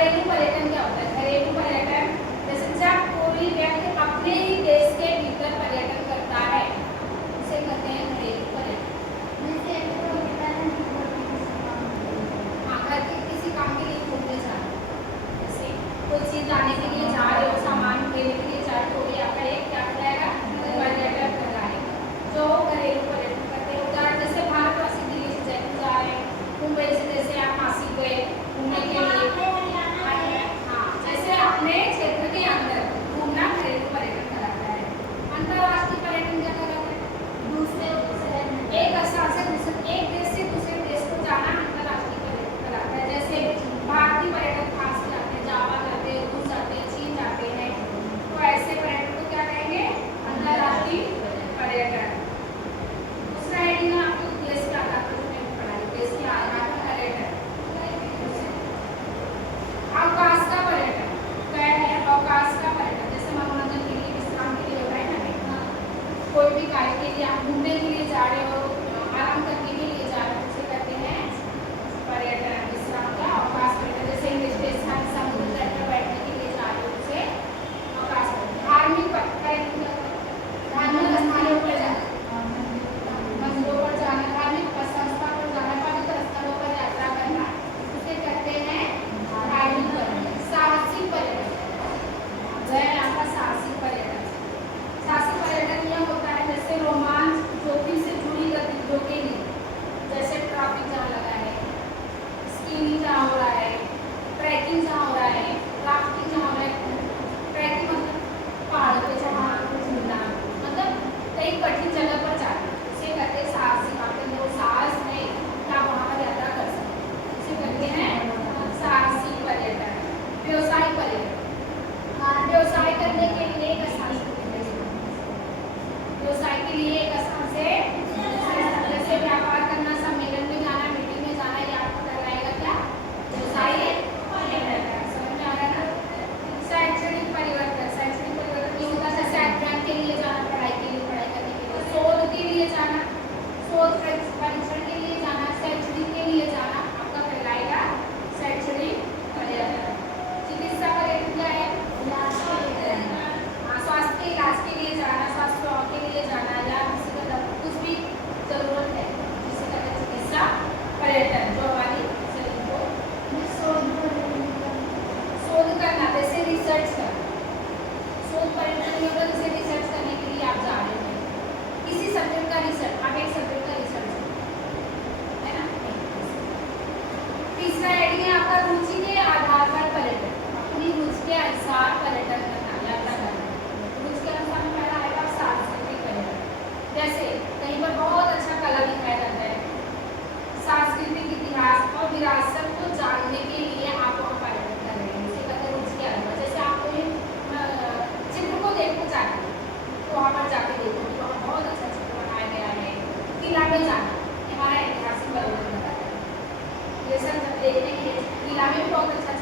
घरेलू पर्यटन क्या होता है? घरेलू पर्यटन जैसे जब कोई व्यक्ति अपने ही देश के भीतर पर्यटन करता है उसे कहते हैं घरेलू पर्यटन। हाँ, घर के किसी काम के लिए घूमने जाना, जैसे कोई चीज लाने के लिए जा रहे हो, सामान लेने के लिए जा रहे हो, ये आपका एक क्या कहलाएगा? पर्यटन कहलाएगा, जो घरेलू पर्यटन करते हैं। उदाहरण जैसे भारतवासी दिल्ली से जयपुर जा रहे हैं, मुंबई से जैसे आप नासिक गए घूमने के लिए, हाँ, जैसे अपने क्षेत्र के अंदर घूमना घरेलू पर्यटन कहलाता है। अंतर्राष्ट्रीय पर्यटन क्या कहलाता है? एक स्थान से दूसरे, एक देश से दूसरे देश को जाना अंतर्राष्ट्रीय पर्यटन कहलाता है। जैसे भारतीय पर्यटक फ्रांस जाते हैं, जावा जाते हैं, रूस जाते हैं, चीन जाते हैं, तो ऐसे पर्यटन को क्या कहेंगे? अंतर्राष्ट्रीय पर्यटन। दूसरा आइडिया आपको देश के आधार पर पढ़ाई, देश के आधार पर पर्यटन। अवकाश का पर्यटन क्या है? अवकाश का पर्यटन जैसे मनोरंजन के लिए, विश्राम के लिए होता है ना, कोई भी कार्य के लिए आप घूमने के लिए जा रहे हो, आराम करने के लिए जा रहे हो, उसे कहते हैं पर्यटन। विश्राम का अवकाश पर्यटन, जैसे हिल स्थान समुद्र तट पर बैठने के लिए जा रहे हो उसे अवकाश पर्यटन। धार्मिक पर्यटन, धार्मिक स्थानों पर जाना, मंदिरों पर जाना, धार्मिक संस्था पर जाना, पवित्र स्थलों पर यात्रा करना, उसे कहते हैं धार्मिक पर्यटन। साहसिक पर्यटन वह आपका साहसिक पर्यटन। साहसिक पर्यटन यह होता है जैसे रोमांच, जोखिम से जुड़ी गतिविधियों के लिए, जैसे ट्रैफिक जहाँ लगा है, स्कीइंग जहाँ हो रहा है, ट्रैकिंग जहाँ हो रहा है, राफ्टिंग जहाँ हो रहा है। ट्रैकिंग मतलब पहाड़ों पे जहाँ घूमना, मतलब कई कठिन जगह पर जाना, उसे कहते हैं साहसिक। आपके अंदर वो साहस है कि आप वहाँ पर यात्रा कर सकते हैं, उसे कहते हैं साहसिक पर्यटन। व्यवसायिक पर्यटन, व्यवसाय करने के लिए एक स्थान से दूसरे स्थान, व्यवसाय के लिए एक स्थान से दूसरे स्थान, जैसे व्यापार करना, सम्मेलन में जाना, मीटिंग में जाना, ये आपको कहलाएगा क्या? व्यवसायिक पर्यटन। समझ में आ रहा है ना? शैक्षणिक परिवर्तन, शैक्षणिक परिवर्तन ये होता है जैसे अध्ययन के लिए जाना, पढ़ाई के लिए, पढ़ाई करने के लिए, शोध के लिए जाना, शोध परीक्षण के लिए जाना, शैक्षणिक के लिए जाना, आपका कहलाएगा शैक्षणिक पर्यटन। चिकित्सा पर्यटन क्या है? स्वास्थ्य के इलाज के लिए जाना, स्वास्थ्य सेवाओं के लिए जाना, या किसी को कुछ भी जरूरत है, जिसे कहते हैं चिकित्सा पर्यटन, जो हमारी शरीर को शोध करना, जैसे रिसर्च करना। शोध पर्यटन ये होता है जैसे रिसर्च करने के लिए आप जा रहे हैं, किसी सब्जेक्ट का रिसर्च, आप एक सब्जेक्ट का रिसर्च है ना। तीसरा आइडिया आपका रुचि के आधार पर पर्यटन, अपनी रुचि के अनुसार पर्यटन करना, यात्रा करना। रुचि के अनुसार में पहला आएगा सांस्कृतिक पर्यटन, जैसे कहीं पर बहुत अच्छा कला दिखाया जाता है, सांस्कृतिक इतिहास और विरासत को जानने के लिए आप वहाँ पर्यटन कर रहे हैं, इसे कहते हैं रुचि के आधार। जैसे आप कोई चित्र को देखना चाहते हैं तो वहाँ पर जाके देखो कि वहाँ बहुत अच्छा चित्र बनाया गया है। किला में जाना हमारा ऐतिहासिक पर्यटन बताता है, ये सब देखने के लिए किला में भी बहुत अच्छा